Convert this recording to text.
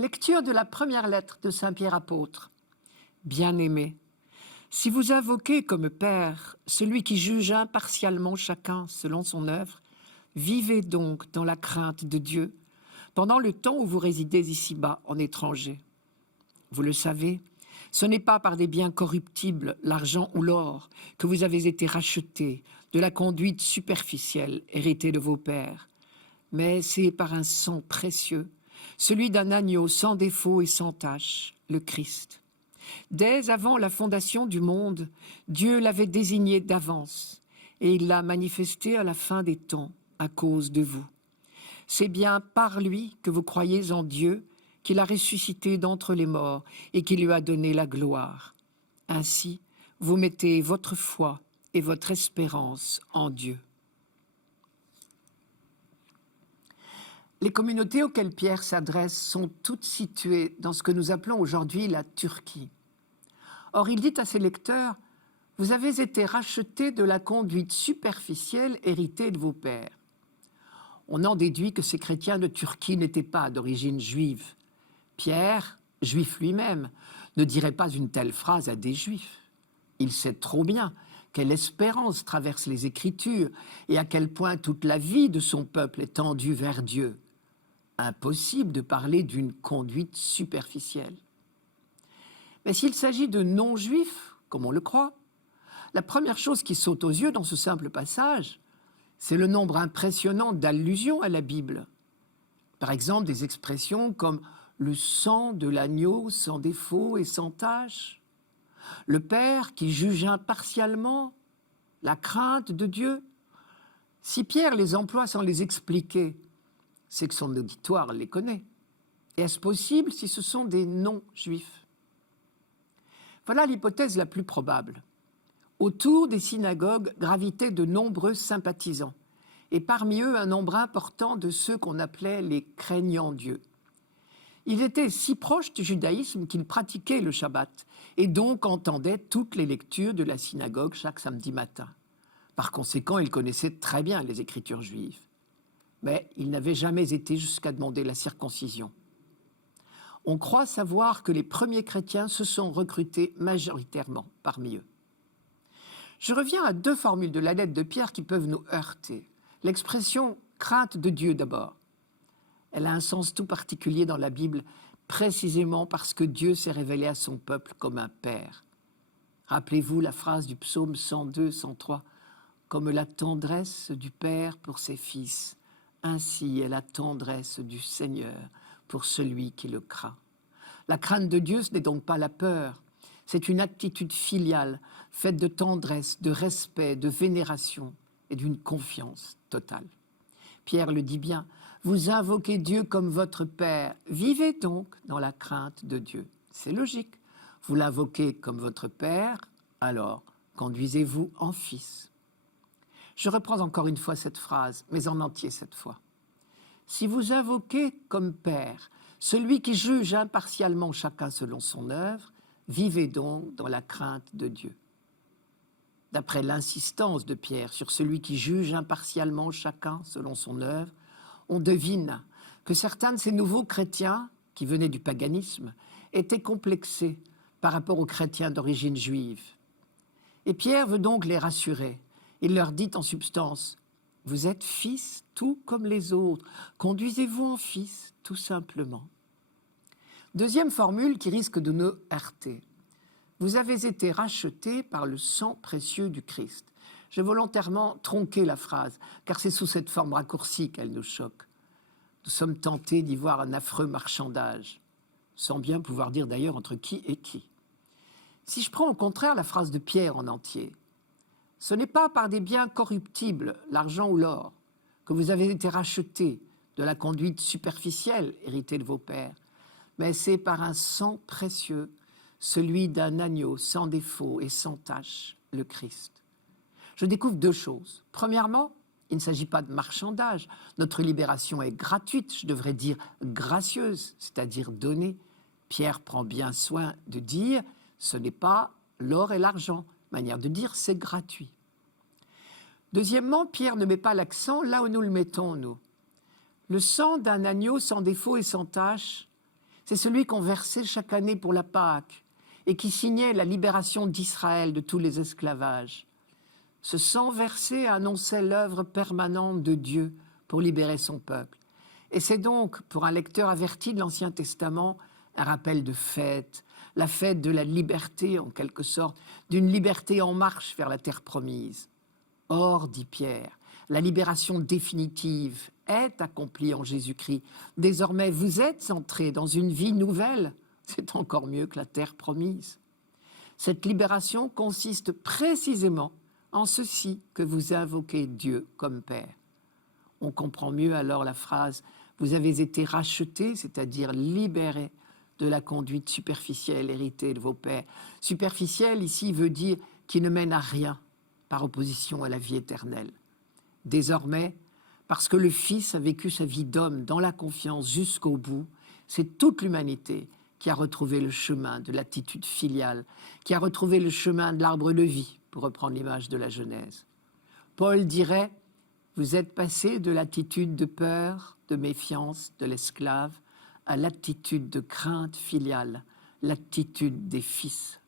Lecture de la première lettre de Saint Pierre apôtre. Bien-aimés, si vous invoquez comme Père celui qui juge impartialement chacun selon son œuvre, vivez donc dans la crainte de Dieu pendant le temps où vous résidez ici-bas en étranger. Vous le savez, ce n'est pas par des biens corruptibles, l'argent ou l'or, que vous avez été rachetés de la conduite superficielle héritée de vos pères, mais c'est par un sang précieux, celui d'un agneau sans défaut et sans tache, le Christ. Dès avant la fondation du monde, Dieu l'avait désigné d'avance et il l'a manifesté à la fin des temps à cause de vous. C'est bien par lui que vous croyez en Dieu qu'il a ressuscité d'entre les morts et qu'il lui a donné la gloire. Ainsi, vous mettez votre foi et votre espérance en Dieu. Les communautés auxquelles Pierre s'adresse sont toutes situées dans ce que nous appelons aujourd'hui la Turquie. Or, il dit à ses lecteurs, « Vous avez été rachetés de la conduite superficielle héritée de vos pères. » On en déduit que ces chrétiens de Turquie n'étaient pas d'origine juive. Pierre, juif lui-même, ne dirait pas une telle phrase à des juifs. Il sait trop bien quelle espérance traverse les Écritures et à quel point toute la vie de son peuple est tendue vers Dieu. Impossible de parler d'une conduite superficielle. Mais s'il s'agit de non-juifs, comme on le croit, la première chose qui saute aux yeux dans ce simple passage, c'est le nombre impressionnant d'allusions à la Bible. Par exemple, des expressions comme « le sang de l'agneau sans défaut et sans tache »,« le Père qui juge impartialement »,« la crainte de Dieu ». Si Pierre les emploie sans les expliquer, c'est que son auditoire les connaît. Et est-ce possible si ce sont des non-juifs ? Voilà l'hypothèse la plus probable. Autour des synagogues gravitaient de nombreux sympathisants, et parmi eux un nombre important de ceux qu'on appelait les craignants Dieu. Ils étaient si proches du judaïsme qu'ils pratiquaient le Shabbat, et donc entendaient toutes les lectures de la synagogue chaque samedi matin. Par conséquent, ils connaissaient très bien les Écritures juives. Mais ils n'avaient jamais été jusqu'à demander la circoncision. On croit savoir que les premiers chrétiens se sont recrutés majoritairement parmi eux. Je reviens à deux formules de la lettre de Pierre qui peuvent nous heurter. L'expression « crainte de Dieu » d'abord. Elle a un sens tout particulier dans la Bible, précisément parce que Dieu s'est révélé à son peuple comme un père. Rappelez-vous la phrase du psaume 102, 103, « Comme la tendresse du Père pour ses fils, ainsi est la tendresse du Seigneur pour celui qui le craint. » La crainte de Dieu, ce n'est donc pas la peur, c'est une attitude filiale, faite de tendresse, de respect, de vénération et d'une confiance totale. Pierre le dit bien, « Vous invoquez Dieu comme votre Père, vivez donc dans la crainte de Dieu. » C'est logique. Vous l'invoquez comme votre Père, alors conduisez-vous en fils. Je reprends encore une fois cette phrase, mais en entier cette fois. Si vous invoquez comme Père celui qui juge impartialement chacun selon son œuvre, vivez donc dans la crainte de Dieu. D'après l'insistance de Pierre sur celui qui juge impartialement chacun selon son œuvre, on devine que certains de ces nouveaux chrétiens, qui venaient du paganisme, étaient complexés par rapport aux chrétiens d'origine juive. Et Pierre veut donc les rassurer. Il leur dit en substance, « Vous êtes fils tout comme les autres, conduisez-vous en fils tout simplement. » Deuxième formule qui risque de nous heurter. Vous avez été rachetés par le sang précieux du Christ. J'ai volontairement tronqué la phrase, car c'est sous cette forme raccourcie qu'elle nous choque. Nous sommes tentés d'y voir un affreux marchandage, sans bien pouvoir dire d'ailleurs entre qui et qui. Si je prends au contraire la phrase de Pierre en entier, ce n'est pas par des biens corruptibles, l'argent ou l'or, que vous avez été rachetés de la conduite superficielle héritée de vos pères, mais c'est par un sang précieux, celui d'un agneau sans défaut et sans tache, le Christ. Je découvre deux choses. Premièrement, il ne s'agit pas de marchandage. Notre libération est gratuite, je devrais dire gracieuse, c'est-à-dire donnée. Pierre prend bien soin de dire, ce n'est pas l'or et l'argent. Manière de dire, c'est gratuit. Deuxièmement, Pierre ne met pas l'accent là où nous le mettons, nous. Le sang d'un agneau sans défaut et sans tache, C'est celui qu'on versait chaque année pour la Pâque et qui signait la libération d'Israël de tous les esclavages. Ce sang versé annonçait l'œuvre permanente de Dieu pour libérer son peuple. Et c'est donc, pour un lecteur averti de l'Ancien Testament, un rappel de fête, la fête de la liberté en quelque sorte, d'une liberté en marche vers la terre promise. Or, dit Pierre, la libération définitive est accomplie en Jésus-Christ. Désormais, vous êtes entrés dans une vie nouvelle. C'est encore mieux que la terre promise. Cette libération consiste précisément en ceci que vous invoquez Dieu comme Père. On comprend mieux alors la phrase « Vous avez été rachetés », c'est-à-dire libérés de la conduite superficielle héritée de vos pères. Superficielle, ici, veut dire qui ne mène à rien, par opposition à la vie éternelle. Désormais, parce que le Fils a vécu sa vie d'homme dans la confiance jusqu'au bout, c'est toute l'humanité qui a retrouvé le chemin de l'attitude filiale, qui a retrouvé le chemin de l'arbre de vie, pour reprendre l'image de la Genèse. Paul dirait « Vous êtes passés de l'attitude de peur, de méfiance, de l'esclave, à l'attitude de crainte filiale, l'attitude des fils. »